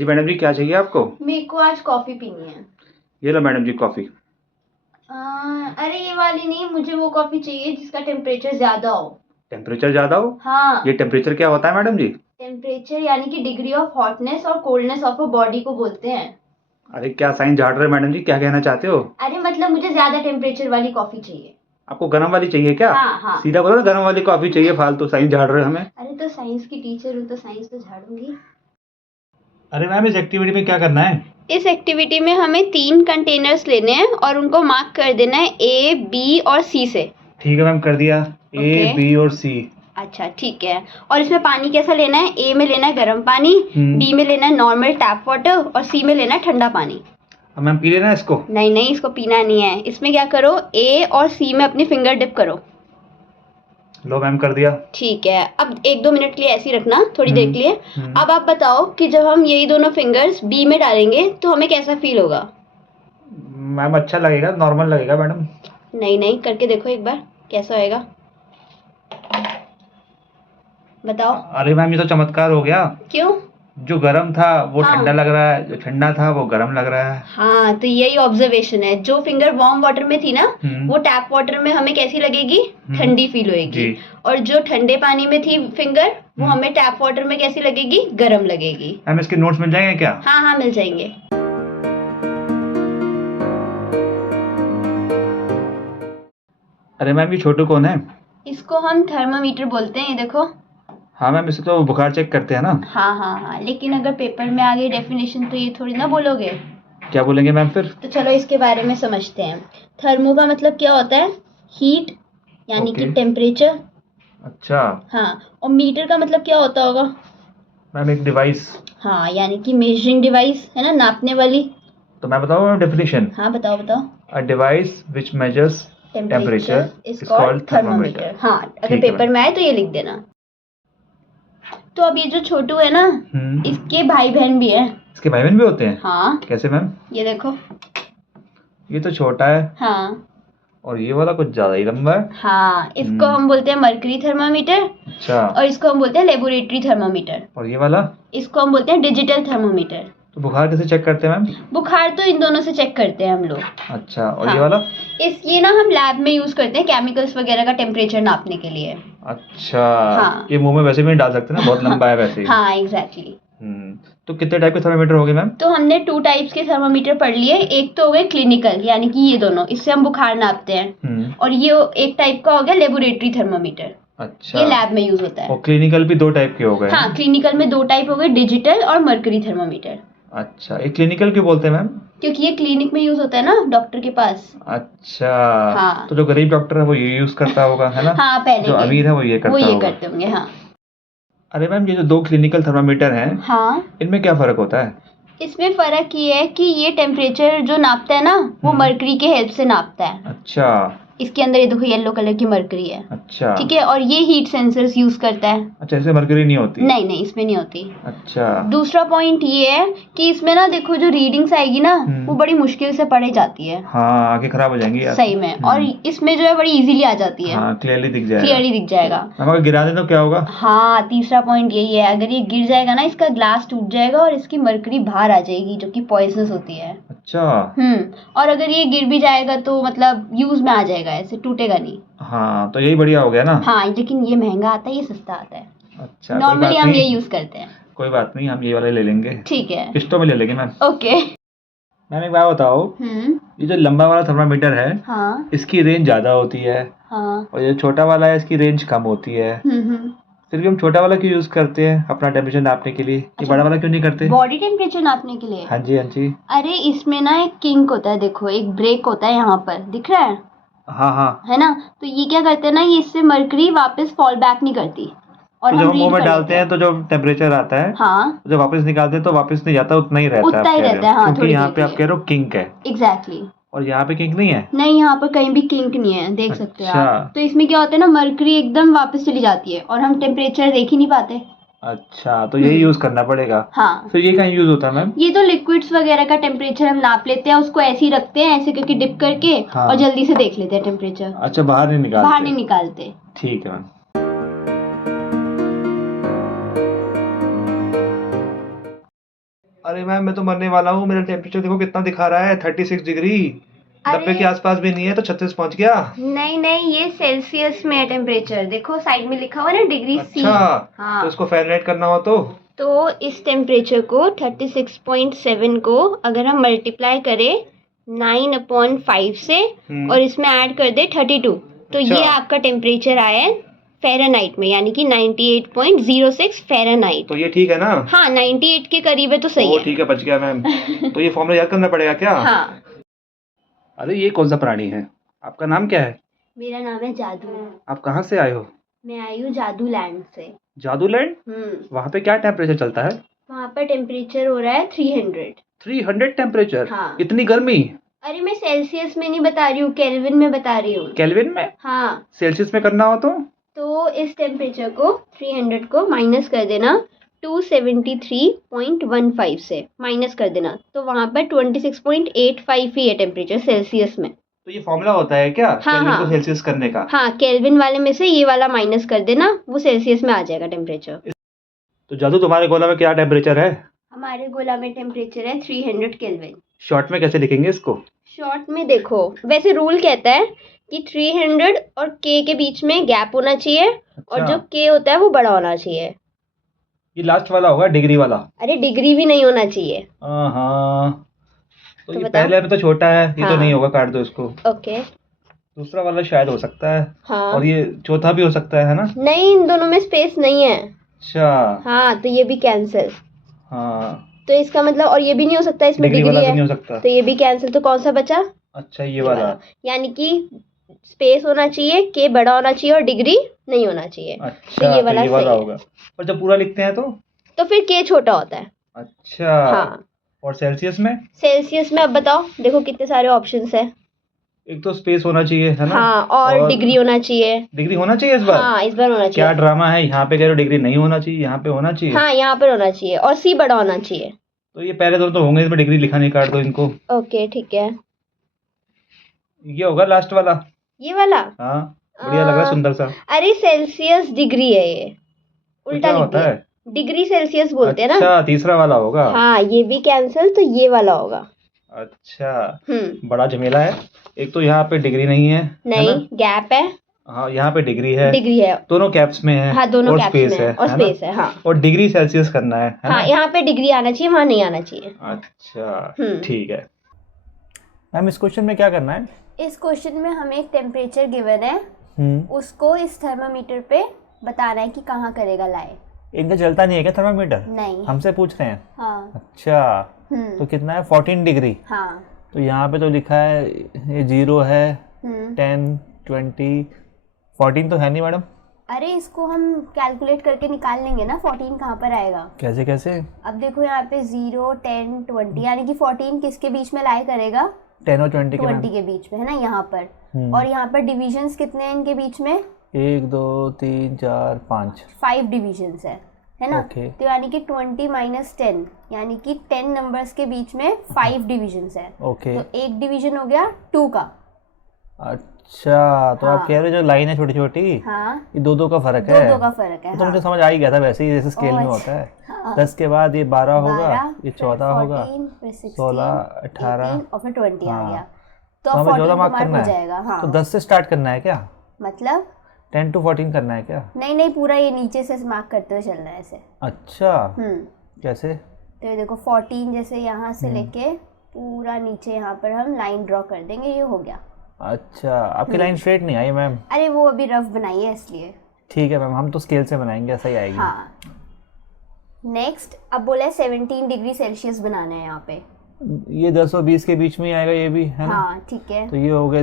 जी madam जी, क्या चाहिए आपको? मेरे को आज कॉफी पीनी है। ये लो मैडम जी कॉफ़ी। अरे ये वाली नहीं, मुझे वो कॉफी चाहिए जिसका टेम्परेचर ज्यादा हो। टेम्परेचर ज़्यादा हो? हाँ, ये टेम्परेचर क्या होता है मैडम जी? टेम्परेचर यानी कि डिग्री ऑफ हॉटनेस और कोल्डनेस ऑफ अ बॉडी को बोलते हैं। अरे क्या साइंस झाड़ रहे हो मैडम जी, क्या कहना चाहते हो? अरे मतलब मुझे ज्यादा टेम्परेचर वाली कॉफी चाहिए। आपको गर्म वाली चाहिए क्या? हाँ हाँ। सीधा बोलो ना, गर्म वाली कॉफ़ी चाहिए, फालतू साइंस झाड़ रहे हो हमें। अरे तो साइंस की टीचर हूँ तो साइंस तो झाड़ूंगी। अरे मैम, इस एक्टिविटी में क्या करना है? इस एक्टिविटी में हमें 3 कंटेनर्स लेने हैं और उनको मार्क कर देना है A, B और C से। ठीक है मैम, कर दिया। ए ओके। बी और सी। अच्छा ठीक है। और इसमें पानी कैसा लेना है? A में लेना है गर्म पानी, B में लेना है नॉर्मल टैप वाटर और C में लेना है ठंडा पानी। अब मैम पी लेना है इसको? नहीं नहीं, इसको पीना नहीं है। इसमें क्या करो, A और C में अपनी फिंगर डिप करो। लो मैम, कर दिया। ठीक है, अब 1-2 मिनट के लिए ऐसे ही रखना, थोड़ी देर के लिए। अब आप बताओ कि जब हम यही दोनों फिंगर्स B में डालेंगे तो हमें कैसा फील होगा? मैम अच्छा लगेगा, नॉर्मल लगेगा मैडम। नहीं नहीं, करके देखो एक बार कैसा होएगा, बताओ। अरे मैम, ये तो चमत्कार हो गया। क्यों? जो गर्म था वो हाँ। ठंडा लग रहा है, जो ठंडा था वो गर्म लग रहा है। हाँ, तो यही ऑब्जर्वेशन है। जो फिंगर वार्म वाटर में थी ना, हम्म। वो टैप वाटर में हमें कैसी लगेगी? ठंडी फील होएगी। जी। और जो ठंडे पानी में थी फिंगर, वो हमें टैप वाटर में कैसी लगेगी? गर्म लगेगी। मैम इसके नोट्स मिल जाएंगे क्या? हाँ हाँ, मिल जाएंगे। अरे मैम, ये छोटू कौन है? इसको हम थर्मामीटर बोलते हैं, ये देखो। हाँ मैम, इससे तो बुखार चेक करते हैं ना। हाँ हाँ हाँ, लेकिन अगर पेपर में आ गई डेफिनेशन तो ये थोड़ी ना बोलोगे। क्या बोलेंगे मैम फिर? तो चलो इसके बारे में समझते हैं। थर्मो का मतलब क्या होता है? हीट, यानी कि ओके। टेम्परेचर। अच्छा। हाँ, और मीटर का मतलब क्या होता होगा? मैम एक डिवाइस। हाँ, यानी कि मेजरिंग डिवाइस है ना, नापने वाली। तो मैं बताऊँ मैम डेफिनेशन? हाँ बताओ बताओ। A device which measures temperature is is called called thermometer. Thermometer. हाँ, अगर ठीक है पेपर में आए तो ये लिख देना। तो अब ये जो छोटू है ना, इसके भाई बहन भी है। इसके भाई बहन भी होते हैं? हाँ, कैसे मैम? ये देखो। ये तो छोटा है हाँ और ये वाला कुछ ज्यादा ही लंबा है। हाँ, इसको हम बोलते हैं मर्करी थर्मामीटर। अच्छा। और इसको हम बोलते हैं लेबोरेटरी थर्मामीटर। और ये वाला? इसको हम बोलते हैं डिजिटल थर्मामीटर। तो बुखार कैसे चेक करते हैं मैम? बुखार तो इन दोनों से चेक करते हैं हम लोग। अच्छा, और हाँ। ये वाला? ये ना हम लैब में यूज करते हैं केमिकल्स वगैरह का टेम्परेचर नापने के लिए। अच्छा। हाँ। ये मुंह में वैसे भी नहीं डाल सकते ना, बहुत लंबा है वैसे ही। हाँ एग्जैक्टली। तो कितने टाइप के थर्मामीटर हो गए मैम? तो हमने 2 टाइप्स के थर्मामीटर पढ़ लिए। एक तो हो गए क्लिनिकल, यानी कि ये दोनों, इससे हम बुखार नापते हैं। और ये एक टाइप का हो गया लेबोरेटरी थर्मामीटर। अच्छा। ये लैब में यूज होता है। और क्लिनिकल भी 2 टाइप के हो गए? हाँ, क्लिनिकल में 2 टाइप हो गए, डिजिटल और मर्करी थर्मामीटर। अच्छा, ये क्लिनिकल क्यों बोलते हैं मैम? क्योंकि ये क्लिनिक में यूज होता है ना, डॉक्टर के पास। अच्छा। हाँ। तो जो गरीब डॉक्टर है वो ये यूज करता होगा, है ना? हाँ, पहले जो के। अमीर है वो ये करता होगा। करते होंगे। हाँ। अरे मैम, ये जो 2 क्लिनिकल थर्मामीटर हैं, हाँ, इनमें क्या फर्क होता है? इसमें फर्क ये है कि ये टेम्परेचर जो नापता है ना, वो मर्करी के हेल्प से नापता है। अच्छा। इसके अंदर ये देखो येलो कलर की मर्करी है। अच्छा। ठीक है, और ये हीट सेंसर्स यूज करता है। अच्छा, इसमें मरकरी नहीं होती? नहीं नहीं, इसमें नहीं होती। अच्छा। दूसरा पॉइंट ये है कि इसमें ना देखो, जो रीडिंग्स आएगी ना, वो बड़ी मुश्किल से पढ़ी जाती है। हाँ, आंखें खराब हो जाएंगी यार। सही में। और इसमें जो है बड़ी इजीली आ जाती है। हाँ, क्लियरली दिख जाएगा। क्लियरली दिख जाएगा। अगर गिरा दे तो क्या होगा? हाँ, तीसरा पॉइंट यही है, अगर ये गिर जाएगा ना, इसका ग्लास टूट जाएगा और इसकी मरकरी बाहर आ जाएगी, जो कि पॉइजनस होती है। अच्छा। और अगर ये गिर भी जाएगा तो मतलब यूज में आ जाएगा, ऐसे टूटेगा नहीं। हाँ, तो यही बढ़िया हो गया ना। हाँ, लेकिन ये महंगा आता है, ये सस्ता आता है। अच्छा, नॉर्मली हम ये यूज करते हैं। कोई बात नहीं, हम ये वाले ले लेंगे। ठीक है, किस्तों में ले लेंगे मैम। ओके। मैम एक बात बताओ, ये जो लंबा वाला थर्मामीटर है, हाँ इसकी रेंज ज्यादा होती है, हाँ। और ये छोटा वाला है इसकी रेंज कम होती है। फिर भी हम छोटा वाला क्यों यूज करते हैं अपना टेम्परेचर नापने के लिए? ये बड़ा वाला क्यों नहीं करते? बॉडी टेम्परेचर नापने के लिए? हाँ जी, हाँ जी। अरे इसमें ना एक किंक होता है, देखो एक ब्रेक होता है यहाँ पर, दिख रहा है? हाँ हाँ। है ना? तो ये क्या करते हैं ना, ये इससे मर्करी वापस फॉल बैक नहीं करती। और तो जब हम मुंह में डालते हैं तो जो टेम्परेचर आता है, हाँ, जब वापस निकालते हैं तो वापस नहीं जाता, उतना ही रहता है। उतना ही रहता है। हाँ, क्योंकि यहाँ पे आप कह रहे हो किंक है। एग्जैक्टली। और यहाँ पे किंक नहीं है? नहीं, यहाँ पर कहीं भी किंक नहीं है, देख सकते हैं अच्छा। आप। तो इसमें क्या होता है ना, मर्करी एकदम वापस चली जाती है और हम टेम्परेचर देख ही नहीं पाते। अच्छा, तो यही यूज करना पड़ेगा। हाँ। फिर ये कहाँ यूज होता है मैम? ये तो लिक्विड्स वगैरह का टेम्परेचर हम नाप लेते हैं, उसको ऐसे ही रखते हैं, ऐसे करके डिप करके। हाँ। और जल्दी से देख लेते हैं टेम्परेचर। अच्छा, बाहर नहीं निकालते? बाहर नहीं निकालते। ठीक है मैम। अरे मैम मैं तो मरने वाला हूँ, मेरा टेम्परेचर देखो कितना दिखा रहा है, 36 डिग्री। 90 के आसपास भी नहीं है तो 36 पहुंच गया। नहीं नहीं, ये सेल्सियस में है टेम्परेचर, देखो साइड में लिखा हुआ है ना डिग्री सी। अच्छा, हाँ, तो इसको फ़ारेनहाइट करना हो तो इस टेम्परेचर को 36.7 को अगर हम मल्टीप्लाई करें 9/5 से और इसमें ऐड कर दे 32, तो ये अच्छा। आपका टेम्परेचर आया है फ़ारेनहाइट में, यानी कि 98.06 फ़ारेनहाइट। तो ये ठीक है ना? हाँ, 98 के करीब है तो सही ओ है। ठीक है, बच गया मैम। तो ये फॉर्मूला याद करना पड़ेगा क्या? हाँ। अरे ये कौन सा प्राणी है? आपका नाम क्या है? मेरा नाम है जादू। आप कहाँ से आए हो? मैं आई हूँ जादू लैंड से। जादूलैंड? वहाँ पे क्या टेम्परेचर चलता है? वहाँ पर टेम्परेचर हो रहा है 300। 300 टेम्परेचर? हाँ। इतनी गर्मी? अरे मैं सेल्सियस में नहीं बता रही हूँ, केल्विन में बता रही हूँ। केल्विन में? हाँ। सेल्सियस में करना हो तो इस टेम्परेचर को 300 को माइनस कर देना 273.15 से, माइनस कर देना, तो वहाँ पर 26.85 ही है टेम्परेचर सेल्सियस में। तो ये फॉर्मूला होता है क्या? हाँ, केल्विन हाँ। को सेल्सियस करने का? हाँ, केल्विन वाले में से ये वाला माइनस कर देना, वो सेल्सियस में आ जाएगा टेम्परेचर। तो जादू तुम्हारे गोला में क्या टेम्परेचर है? हमारे गोला में टेम्परेचर है 300 केल्विन। शॉर्ट में कैसे लिखेंगे इसको? शॉर्ट में देखो, वैसे रूल कहता है कि 300 और के बीच में गैप होना चाहिए, और जो के होता है वो बड़ा होना चाहिए। ये लास्ट वाला होगा, डिग्री वाला? अरे डिग्री भी नहीं होना चाहिए। हाँ, तो ये बताओ। पहले में तो छोटा है, ये तो हाँ। नहीं होगा, काट दो इसको। ओके। दूसरा वाला शायद हो सकता है। हाँ। और ये चौथा भी हो सकता है ना? नहीं, इन दोनों में स्पेस नहीं है। अच्छा। हाँ, तो ये भी कैंसिल। हाँ, तो इसका मतलब, और ये भी नहीं हो सकता, इसमें डिग्री डिग्री वाला भी है, नहीं हो सकता। तो ये भी कैंसिल। तो कौन सा बचा? अच्छा, ये वाला। यानी कि स्पेस होना चाहिए, के बड़ा होना चाहिए और डिग्री नहीं होना चाहिए। अच्छा, तो ये वाला सही है। होगा। और जब पूरा लिखते हैं तो फिर के छोटा होता है। अच्छा। हाँ। और सेल्सियस में? सेल्सियस में अब बताओ, देखो कितने सारे ऑप्शंस है। एक तो स्पेस होना चाहिए, है ना? हाँ, और डिग्री होना चाहिए। डिग्री होना चाहिए इस बार? हाँ, इस बार होना क्या चाहिए। ड्रामा है, यहाँ पे कह रहे हो डिग्री नहीं होना चाहिए, यहाँ पे होना चाहिए। हाँ, यहाँ पर होना चाहिए, और सी बड़ा होना चाहिए। तो ये पहले दोनों तो होंगे, इसमें डिग्री लिखा नहीं, काट दो इनको। ओके, ठीक है। ये होगा लास्ट वाला। ये वाला? हाँ, बढ़िया लग रहा है, सुंदर सा। अरे सेल्सियस डिग्री है ये, तो उल्टा क्या लिख होता दिया। है? डिग्री सेल्सियस बोलते हैं ना। अच्छा, तीसरा वाला होगा। हाँ, ये भी कैंसिल, तो ये वाला होगा। अच्छा, हम्म। बड़ा झमेला है। एक तो यहाँ पे डिग्री नहीं है, नहीं, गैप है। हाँ यहाँ पे डिग्री है, डिग्री है। दोनों कैप्स में है। हाँ, दोनों और कैप्स स्पेस में है, और है ना? स्पेस है। हाँ। और डिग्री सेल्सियस करना है हाँ, ना? यहाँ पे डिग्री आना चाहिए, वहाँ नहीं आना चाहिए। अच्छा, हम्म। ठीक है मैम। इस क्वेश्चन में क्या करना है? इस क्वेश्चन में हमें एक टेम्परेचर गिवन है, उसको इस थर्मामीटर पे बताना है कि कहाँ करेगा लाए। इनका चलता नहीं है क्या थर्मामीटर? नहीं। हमसे पूछ रहे हैं? हाँ। अच्छा, तो कितना है? 14 डिग्री। हाँ। तो यहाँ पे तो लिखा है ये 0 है, 10, 20, 14 तो है नहीं मैडम। अरे इसको हम कैलकुलेट करके निकाल लेंगे ना, 14 कहाँ पर आएगा। कैसे कैसे? अब देखो यहाँ पे 0, 10, 20, यानी कि 14 किसके बीच में लाई करेगा? 10 और 20 के बीच में, है ना, यहाँ पर। और यहाँ पर डिविजन्स कितने हैं इनके बीच में? 1, 2, 3, 4, 5। 5 डिविजन्स है ना? Okay. तो यानी कि 20 - 10, यानी कि 10 नंबर्स के बीच में 5 डिविजन्स है। ओके। तो एक डिवीजन हो गया 2 का। अच्छा, तो हाँ। आप कह रहे हो जो लाइन है छोटी छोटी, हाँ, ये 2-2 का फर्क है। 2-2 का फर्क है। तो मुझे समझ आ ही गया था, वैसे ही जैसे स्केल में होता है। हाँ। 10 के बाद ये 12 होगा, 12, ये 14 होगा, 16, 18 18 और फिर 20 आ हाँ। गया। तो तो हमें 14 मार्क मार्क करना हो है। जाएगा। हाँ। तो 10 से स्टार्ट करना है क्या? मतलब 10 to 14 करना है क्या? नहीं, पूरा ये नीचे से मार्क करते हुए चलना है ऐसे। अच्छा, कैसे? तो ये देखो 14 जैसे यहाँ से लेके पूरा नीचे यहाँ पर हम लाइन ड्रॉ कर देंगे, ये हो गया। अच्छा, आपकी लाइन स्ट्रेट नहीं आई मैम। अरे वो अभी रफ बनाई है इसलिए। ठीक है मैम, हम तो स्केल से बनाएंगे, ऐसा ही आएगी। हाँ। नेक्स्ट, अब बोला है 17 डिग्री सेल्सियस बनाना है यहाँ पे। ये 10 और 20 के बीच में ही आएगा ये भी, है ना? हाँ, ठीक है। तो ये हो गए।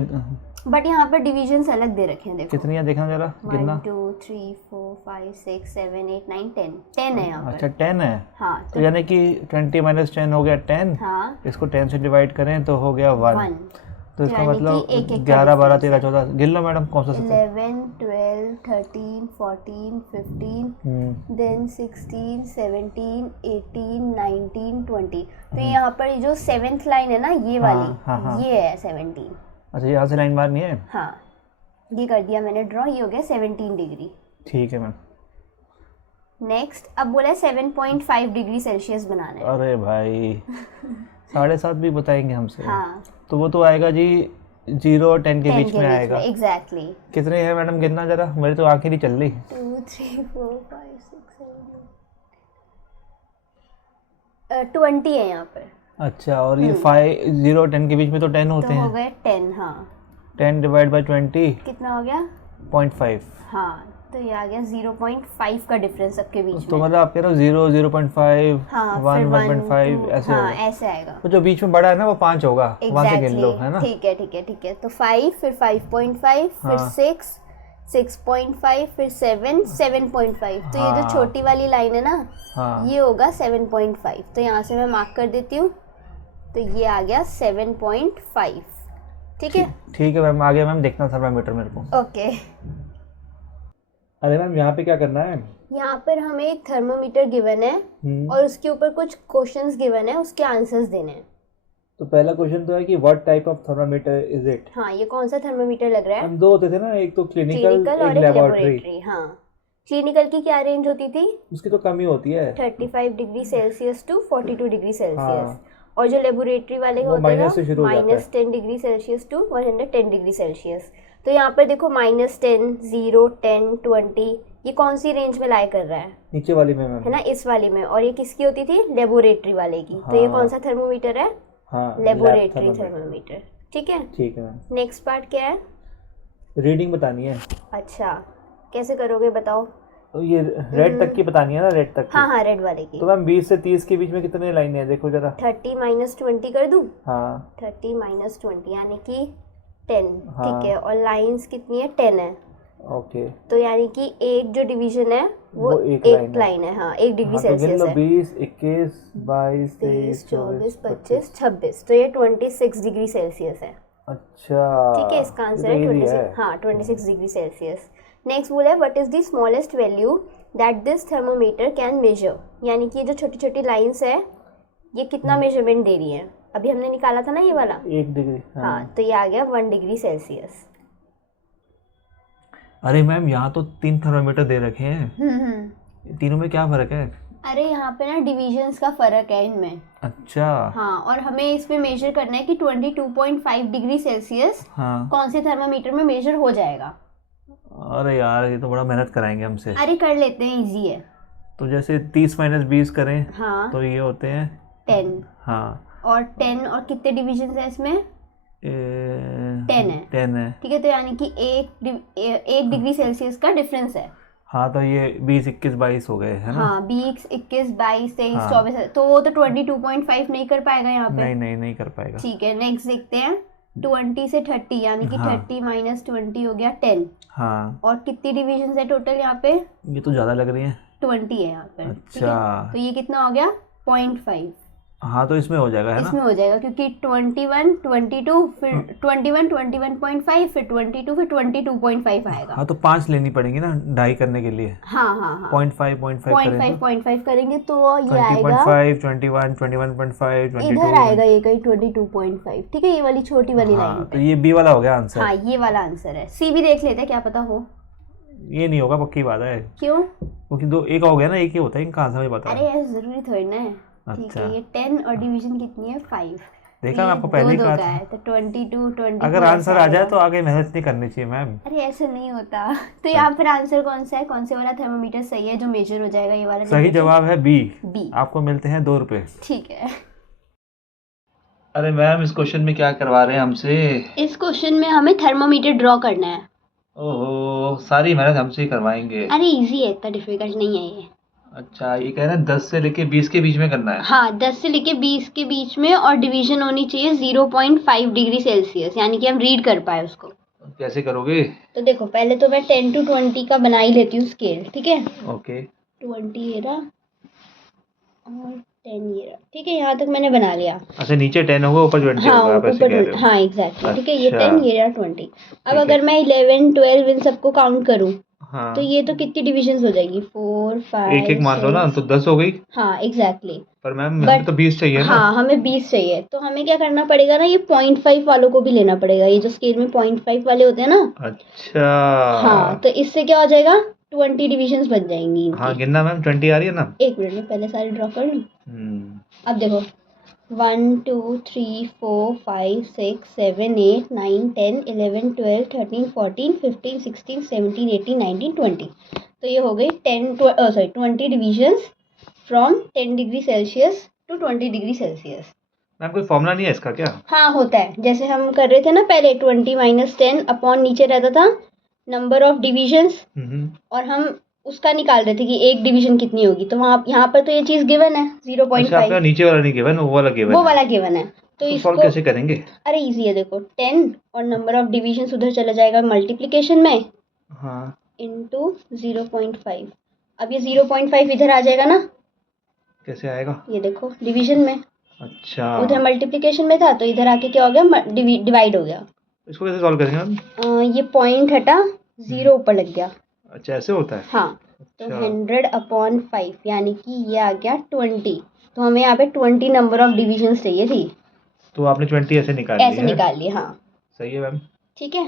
बट यहाँ पर डिविजन्स अलग दे रखे हैं, देखो। कितनी है देखना जरा, 1 कितना? 2 3 4 5 6 7 8 9 10 10 है यहाँ पर। अच्छा, 10 है। हाँ, तो यानी कि 20 - 10 हो गया 10। हाँ, इसको 10 से डिवाइड करें तो हो गया 1। तो इसका यानी कि मतलब एक-एक 11, 12, 13, 14 गिन लो मैडम, कौन सा सबसे? 11 12 13 14 15 देन 16 17 18 19 20। तो यहाँ पर जो 7th लाइन है ना, ये वाली, हाँ। ये है 17। अच्छा, यहाँ से लाइन मारनी है। हाँ, ये कर दिया मैंने ड्रॉ, ये हो गया 17 डिग्री। ठीक है मैम। नेक्स्ट अब बोला है 7.5 डिग्री सेल्सियस बनाना है। अरे भाई 7.5 भी बताएंगे हमसे। हाँ तो वो तो आएगा जी 0 और 10 के 10 बीच के में बीच आएगा। में एग्जैक्टली। कितने हैं मैडम, गिनना जरा, मेरी तो आंखें नहीं चल रही। 2 3 4 5 6 7 20 है यहाँ पर। अच्छा, और ये 5 0 और 10 के बीच में तो 10 होते तो हो हैं। गए 10। हाँ 10 डिवाइड बाई 20 कितना हो गया 0.5। हाँ तो ये आ गया 0.5 का डिफरेंस सबके बीच तो में। मतलब आप कह रहे हो 0 0.5 हाँ 1 फिर 1.5 ऐसे हाँ होगा। ऐसे आएगा। तो जो बीच में बड़ा है ना वो 5 होगा, वहाँ से गिन लो, है ना। ठीक है ठीक है ठीक है। तो 5 फिर 5.5 फिर हाँ। 6 6.5 फिर 7 7.5। तो ये जो हाँ। छोटी वाली लाइन है ना हाँ ये होगा 7.5। तो यहाँ से मैं मार्क कर देती हूँ। तो ये आ गया 7.5। ठीक है ठीक है मैम, आ गया मैम, देखना थर्मामीटर मेरे को। ओके। अरे मैम यहाँ पे क्या करना है? यहाँ पर हमें एक थर्मोमीटर गिवन है और उसके ऊपर कुछ क्वेश्चंस गिवन है, उसके आंसर्स देने हैं। तो पहला क्वेश्चन तो है कि what type of thermometer is it. हाँ ये कौन सा थर्मोमीटर लग रहा है? हम दो होते थे ना, एक तो क्लिनिकल और एक एक लेबोरेटरी। लेबोरेटरी। हाँ क्लिनिकल की क्या रेंज होती थी? उसकी तो कम ही होती है, 35 degree Celsius to 42 degree Celsius. हाँ। और जो लेबोरेटरी वाले वो होते हैं माइनस से शुरू हो जाता है। -10 degree Celsius to 110 degree Celsius. तो यहाँ पर देखो -10 0 10 20 ये कौन सी रेंज में लाई कर रहा है? नीचे वाली में मैम, है ना, इस वाली में। और ये किसकी होती थी? लेबोरेटरी वाले की। तो ये हाँ। कौन सा थर्मोमीटर है? हाँ लेबोरेटरी थर्मोमीटर। ठीक है ठीक है मैम। नेक्स्ट पार्ट क्या है? रीडिंग बतानी है। अच्छा कैसे करोगे बताओ? तो ये रेड तक की बतानी है ना, रेड तक की। हाँ हाँ रेड वाले की। तो मैम 20 से 30 के बीच में कितने लाइनें हैं देखो जरा। 30 - 20 कर दूं? हाँ 30 - 20 यानी कि 10। हाँ। ठीक है और लाइंस कितनी है? 10 है। ओके। तो यानी कि एक जो डिवीजन है वो एक लाइन है। हाँ 1 डिग्री हाँ, तो गिन सेल्सियस लो है। 20 21 22 23 23 24 24 25 26। तो ये 26 डिग्री सेल्सियस है। अच्छा ठीक है इसका आंसर ये है तो easy 26। हाँ 26 डिग्री सेल्सियस। नेक्स्ट बोला है what is the smallest value that this thermometer can measure. यानी कि ये जो छोटी छोटी लाइंस है ये कितना मेजरमेंट दे रही है? अभी हमने निकाला था ना ये वाला। 1 डिग्री। हाँ तो ये आ गया 1 डिग्री सेल्सियस। अरे मैम यहाँ तो 3 थर्मामीटर दे रखे हैं, तीनों में क्या फर्क है? अरे यहाँ पे ना डिविजन्स का फर्क है इनमें। अच्छा हाँ और हमें इसमें मेजर करना है कि 22.5 डिग्री सेल्सियस हाँ। कौन से थर्मामीटर में मेजर हो जाएगा। अरे यार ये तो बड़ा मेहनत कराएंगे हमसे। अरे कर लेते हैं, इजी है। तो जैसे 30 - 20 करें हाँ तो ये होते हैं 10। हाँ और 10 और कितने डिविजन्स हैं इसमें? 10 है। 10 है। ठीक है तो यानी कि एक डिग्री सेल्सियस का डिफरेंस है। हाँ तो ये 20 21 22 हो गए है ना। हाँ 20 21 22 23 हाँ। 24 तो वो तो 22.5 नहीं कर पाएगा यहाँ पे। नहीं कर पाएगा। ठीक है नेक्स्ट देखते हैं 20 से 30 यानी कि हाँ। 30 - 20 हो गया 10। हाँ और कितनी डिविजन है टोटल यहाँ पे? ये तो ज़्यादा लग रही है। 20 है यहाँ पर। ठीक अच्छा। है तो ये कितना हो गया 0.5। हाँ तो इसमें हो जाएगा है ना। इसमें हो जाएगा क्योंकि 21 22 फिर 21 21.5 फिर 22 फिर 22.5 आएगा। हाँ तो 5 लेनी पड़ेंगी ना ढाई करने के लिए। हाँ हाँ हाँ 0.5 करेंगे तो ये 20.5 21 21.5 22 इधर आएगा ये कहीं 22.5। ठीक है ये वाली छोटी वाली लाइन हाँ पे। तो ये बी वाला हो गया आंसर। हाँ ये वाला आंसर है। सी भी देख लेते हैं क्या पता हो। ये नहीं होगा, पक्की बात है। क्यों? क्योंकि दो एक हो गया ना, एक ही होता है, इनका आंसर भी पता अरे है। ऐसा जरूरी थोड़ी ना है। ठीक अच्छा। है ये 10 और डिवीजन कितनी है 5। देखा मैं आपको पहले ही कहा था। तो 22 24 अगर आंसर आ जाए तो आगे मेहनत नहीं करनी चाहिए मैम। अरे ऐसा नहीं होता। तो यहाँ पर आंसर कौन सा है? कौन से वाला थर्मोमीटर सही है जो मेजर हो जाएगा? ये वाला सही जवाब है बी। बी। आपको मिलते हैं 2 रुपए। ठीक है। अरे मैम इस क्वेश्चन में क्या करवा रहे हैं हमसे? इस क्वेश्चन में हमें थर्मोमीटर ड्रॉ करना है। ओहो सारी मेहनत हमसे ही करवाएंगे। अरे इजी है, इतना डिफिकल्ट नहीं है ये। अच्छा ये कह रहे हैं 10 से लेके 20 के बीच में करना है। हाँ 10 से लेके 20 के बीच में और डिवीजन होनी चाहिए 0.5 डिग्री सेल्सियस यानी कि हम रीड कर पाए उसको। कैसे करोगे? तो देखो पहले तो मैं 10 to 20 का बना ही लेती हूँ स्केल। ठीक है ओके 20 ये रहा और 10 ये रहा। ठीक है यहाँ तक मैंने बना लिया। अच्छा नीचे 10 होगा ऊपर 20 हाँ होगा, आप ऐसे ऊपर कह रहे हो। हाँ एग्जैक्टली। ठीक है ये अच्छा। 10 ये रहा 20। अब है। अगर मैं 11 12 इन सबको काउंट करूँ हाँ तो ये तो कितनी डिविजन्स हो जाएगी 4 5 एक एक मान लो ना, तो 10 हो गई। हाँ एग्जैक्टली। पर मैम हमें तो 20 चाहिए ना। हाँ हमें 20 चाहिए तो हमें क्या करना पड़ेगा ना, ये 0.5 वालों को भी लेना पड़ेगा। ये जो स्केल में 0.5 वाले होते हैं ना। अच्छा हाँ तो इससे क्या हो जाएगा 20 डिविजन्स बन जाएंगी हाँ इनकी। गिनना मैम, 20 आ रही है ना? एक मिनट में पहले सारी ड्रॉ कर लूँ। अब देखो 1 2 3 4 5 6 7 8 9 10 11 12 13 14 15 16 17 18 19 20। तो ये हो गई 20 divisions from 10 degree Celsius to 20 degree Celsius. Ma'am कोई फॉर्मूला नहीं है इसका क्या? हाँ होता है, जैसे हम कर रहे थे ना पहले 20 - 10 अपॉन नीचे रहता था नंबर ऑफ डिविजन्स, और हम उसका निकाल रहे थे कि एक डिवीजन कितनी होगी। तो वहाँ यहाँ पर तो ये चीज़ गिवन है अच्छा, 0.5, आपका नीचे वाला नहीं गिवन, वो वाला गिवन वो है। वाला गिवन है। तो सॉल्व इसको कैसे करेंगे? अरे इजी है, देखो 10 और नंबर ऑफ डिविजन्स उधर चला जाएगा मल्टीप्लिकेशन में हाँ इंटू 0.5। अब ये 0.5 इधर आ जाएगा ना, कैसे आएगा? ये देखो डिवीजन में, अच्छा उधर मल्टीप्लिकेशन में था तो इधर आके क्या हो गया, डिवाइड हो गया। इसको कैसे सॉल्व करेंगे मैम? ये पॉइंट हटा, 0 ऊपर लग गया। अच्छा ऐसे होता है? हाँ, तो अच्छा 100/5 यानी कि ये आ गया 20। तो हमें यहाँ पे 20 नंबर ऑफ डिविजन्स चाहिए थी, तो आपने 20 ऐसे निकाल ऐसे ली है? निकाल लिए। हाँ सही है मैम। ठीक है।